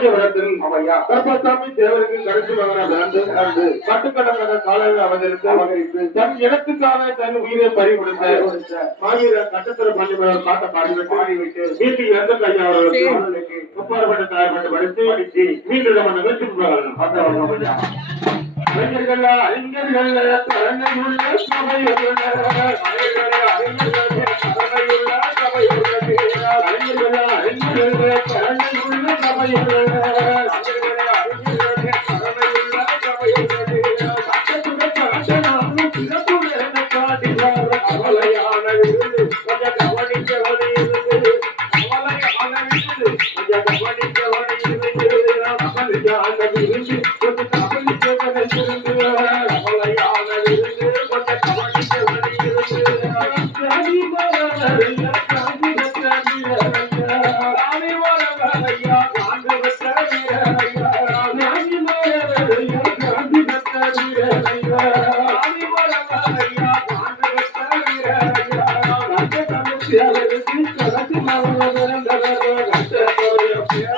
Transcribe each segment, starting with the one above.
கார்த்திகை விளக்கில் அவையா கருப்பசாமி தேவருக்கு கருத்து மகனாக பிறந்து கட்டுக்கடங்காத காலையில் அவதரித்து அவதரித்து தன் இடத்துக்காக தன் உயிரை பறிகொடுத்த மாவீர கட்டத்திர பள்ளிமலர் பாட்ட அறிஞர்கள் அறிஞர்கள் அறிஞர்கள் Freude. Yeah.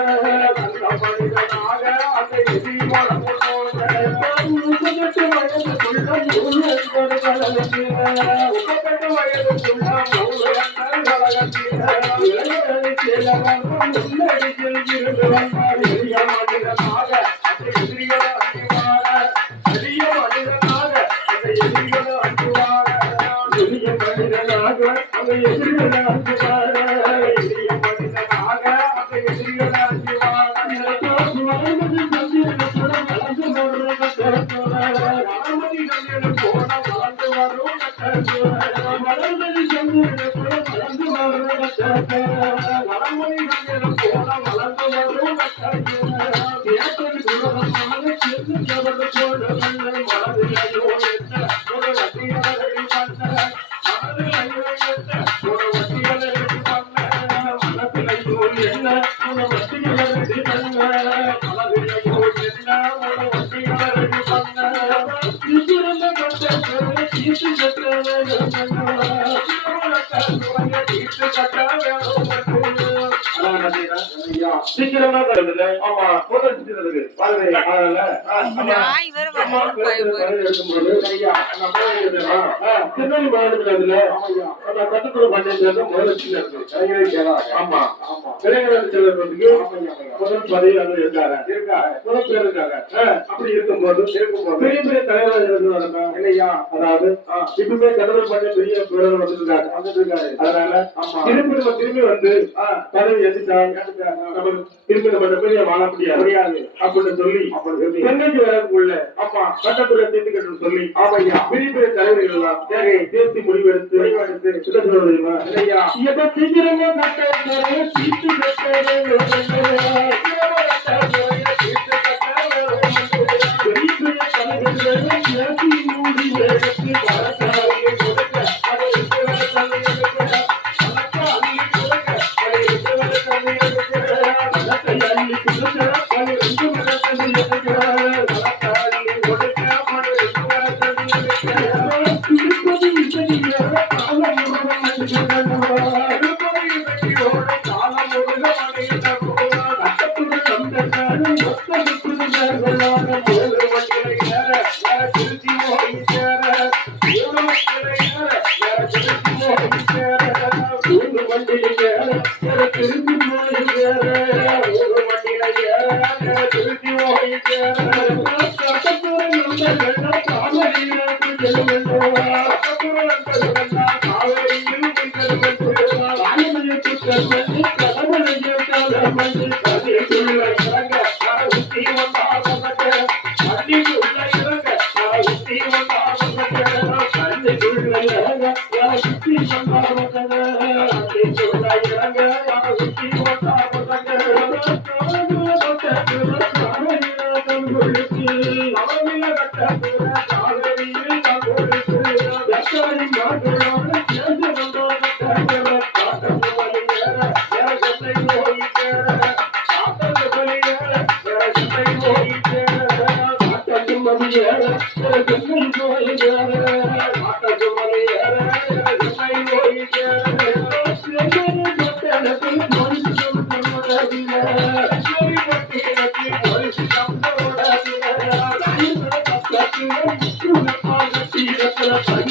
Thank you. Seguir a nada. Né? கலந்துல ஆமா முதல் சின்னதுக்கு பாருங்க அதனால நாய் வேற வந்து பயப்படு இருக்கும்போது ஐயா நம்ம திருநெல்வேலி மாவட்டத்துல அதுல நம்ம கட்டுக்குள்ள பஞ்சாயத்துல முதல் ஆமா. பதவி இருக்காங்க முதல் பேர் இருக்காங்க அப்படி இருக்கும்போது பெரிய பெரிய தலைவர்கள் இருந்தாங்க இல்லையா? அதாவது இப்பவுமே கடவுள் பண்ண பெரிய பேரர் வந்திருக்காங்க வந்திருக்காரு அதனால திரும்பி நம்ம திரும்பி வந்து பதவி எடுத்துட்டாங்க நம்ம திரும்பி நம்ம பெரிய வாழ முடியாது. முடியாது. அப்படின்னு சொல்லி சென்னைக்கு வரக்குள்ள ஆமா சட்டத்துறை தீர்த்துக்கட்டும் சொல்லி ஆமையா. பெரிய பெரிய தலைவர்கள் எல்லாம் சரி தேர்ச்சி முடிவெடுத்து முடிவெடுத்து தெரியுமா இல்லையா? எப்ப சீக்கிரமா கட்ட சீட்டு அவர்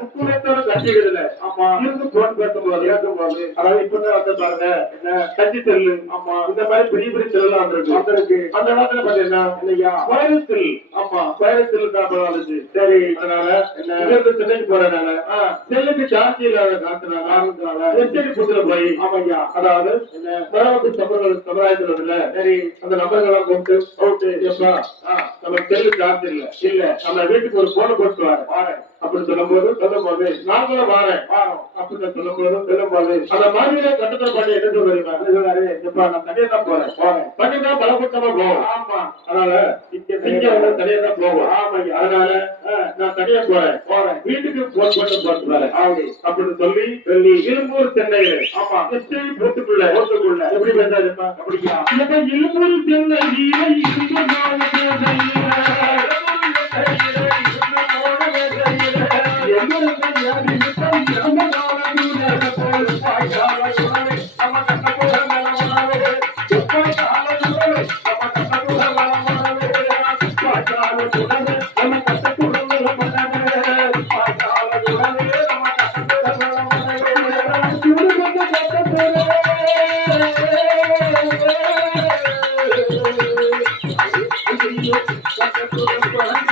முக்குளத்தோட ஆமா இருந்து போன் பேசும்போது கேட்கும்போது அதாவது வந்து பாருங்க என்ன கட்சி செல்லு ஆமா இந்த மாதிரி பெரிய பெரிய செல்லாம் வந்திருக்கு அந்த காலத்துல பாத்தீங்கன்னா இல்லையா வைரத்தில் ஆமா வைரத்தில் தான் வந்துச்சு சரி அதனால என்ன? சென்னைக்கு போறதுனால செல்லுக்கு ஜாஸ்தி இல்லாத காரணத்தினால காரணத்தினால புத்துல போய் அதாவது என்ன மரபு சபர்கள் சமுதாயத்துல சரி அந்த நபர்களெல்லாம் கூப்பிட்டு ஓட்டு எப்பா நம்ம செல்லு ஜாஸ்தி இல்ல இல்ல நம்ம வீட்டுக்கு ஒரு போன போட்டு வாரு அப்படின்னு சொல்லும்போது சொல்லும்போது நான் கூட வாரேன் வாரம் அப்படின்னு சொல்லும்போது சொல்லும்போது அந்த மாதிரியில கட்டத்தில் பண்ணி சொல்லுவாரு எப்பா நான் தனியா தான் போறேன் போறேன் பண்ணி தான் பலக்கூட்டமா போவோம். ஆமா. அதனால இங்க இங்க வந்து தனியா தான் போவோம். ஆமையா அதனால நான் தனியா போறேன். போறேன். வீட்டுக்கு போன் பண்ணி போட்டு வரேன் ஆவடி அப்படின்னு சொல்லி சொல்லி இரும்பூர் சென்னையில ஆமா. போட்டுக்குள்ள ஓட்டுக்குள்ள எப்படி பேசாதுப்பா அப்படியா இப்ப இரும்பூர் சென்னையில 我只想说的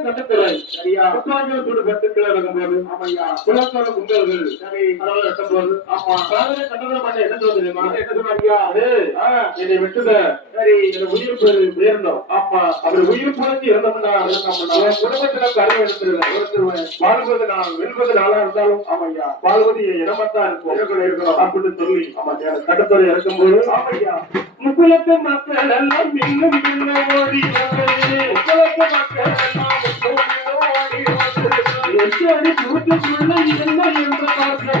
கட்டத்துறை சரியா புத்தாங்கில சூடு பத்துக்கள் நடக்கும்போது ஆமையா. குலத்தோட கும்பல்கள். சரி. அதாவது கட்டும்போது ஆமா. காதலை கட்டண பண்ண என்ன என்ன அது என்னை விட்டுத சரி. என் உயிர் பெரு உயர்ந்தோம். ஆமா. அப்படி உயிர் இருந்தோம்னா இருந்தோம்னா, என் குடும்பத்துல கருவை எடுத்துருவேன். வாழ்வது நான் வெல்வது நாளா இருந்தாலும் ஆமையா. வாழ்வது என் இடமாத்தான் இருக்கும். இருக்கணும். அப்படின்னு சொல்லி ஆமா சரி. கட்டத்துறை இருக்கும்போது ஆமையா. முக்குலத்து மக்கள் எல்லாம் மின்னும் மின்ன ஓடி மக்கள் எல்லாம் ஓடி வந்து எட்டு அடி தூரத்துக்குள்ள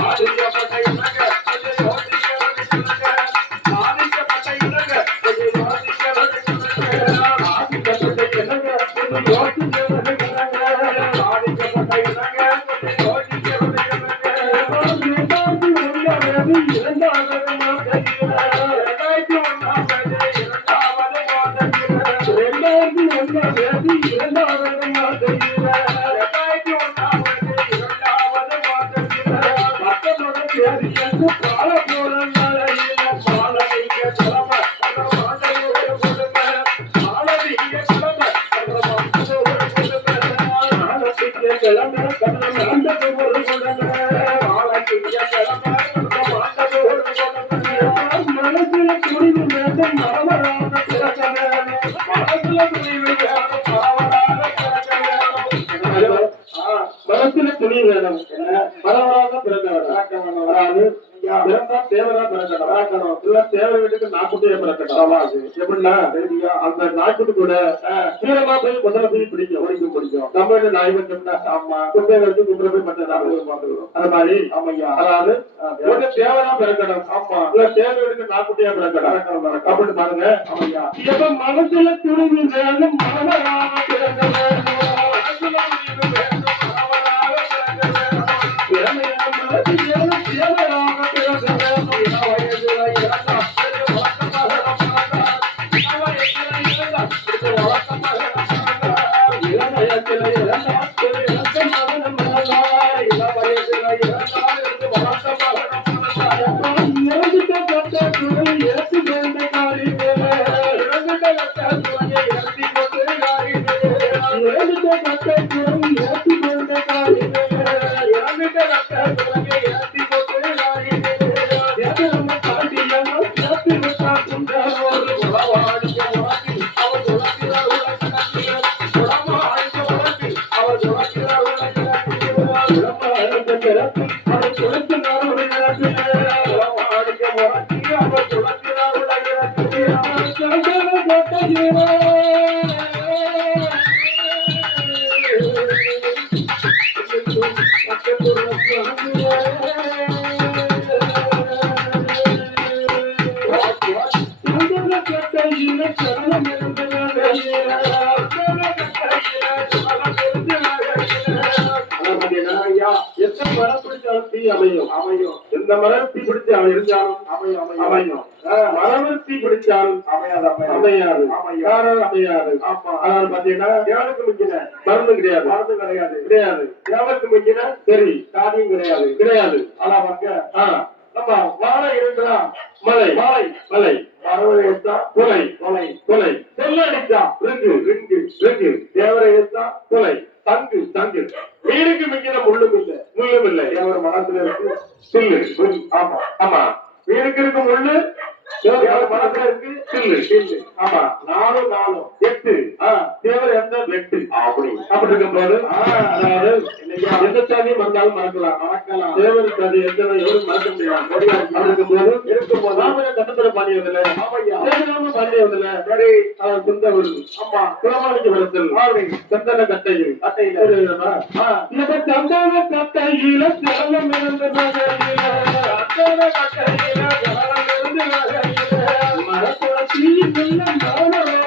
தேவர வீட்டுக்கு நாக்குட்டியே பிறக்கணும் எப்படின்னா அந்த நாக்குட்டி கூட வீரமா போய் முதல்ல போய் பிடிக்கும். பிடிக்கும்? பிடிக்கும் நம்ம வீட்டு நாய் ஆமா குப்பை வச்சு குப்பை போய் மற்ற அது மாதிரி ஆமையா அதாவது ஒண்ணு தேவரா பிறக்கணும். ஆமா. இல்ல வீட்டுக்கு நாக்குட்டியா பிறக்கணும். அப்படின்னு பாருங்க. ஆமையா எப்ப மனசுல துணிவு வேணும் மரமராக பிறக்க வேணும். மனசுல துணிவு வேணும், பாவலாக பிறக்க வேணும். திறமையான மனசு மரத்தி பிடிச்சு அவன் இருந்தாலும் அமையும். மரவர்த்தி பிடிச்சால் அமையாது அமையாது. காரணம் அமையாது? அதாவது பாத்தீங்கன்னா முக்கின மருந்து கிடையாது. மருந்து கிடையாது. கிடையாது. தேவனுக்கு முக்கின சரி காரியம் கிடையாது. கிடையாது. ஆனா பாக்க நம்ம வாழை இருந்தா மலை வாழை மலை மரவரை எடுத்தா கொலை கொலை. கொலை. செல்ல அடித்தா ரிங்கு ரிங்கு ரிங்கு. தேவரை எடுத்தா கொலை. தங்கு தங்கு. வீடுக்கு மிக்கிற முள்ளும் இல்ல. முள்ளும் இல்லை. தேவர் மனசுல இருக்கு? சில்லு. ஆமா ஆமா. வீடுக்கு இருக்கும் முள்ளு ஆமா. நாலு நாலும் எட்டு. தேவர் எந்த எட்டு அப்படி. அப்படி இருக்கும்போது அதாவது எந்த சாதியும் வந்தாலும் மறக்கலாம். மறக்கலாம். தேவர் சாதி எந்த மறக்க முடியாது. அப்படி இருக்கும்போது இருக்கும்போது நாம கட்டத்துல பாடியதில்லை தேவராம பாடியதில்லை சரி சொந்த ஊர் ஆமா. குலமாளிக்கு வரத்தில் சந்தன கட்டையில். கட்டையில். சந்தன கட்டையில சேலம் இருந்த கட்டையில சேலம் இருந்த మోనవే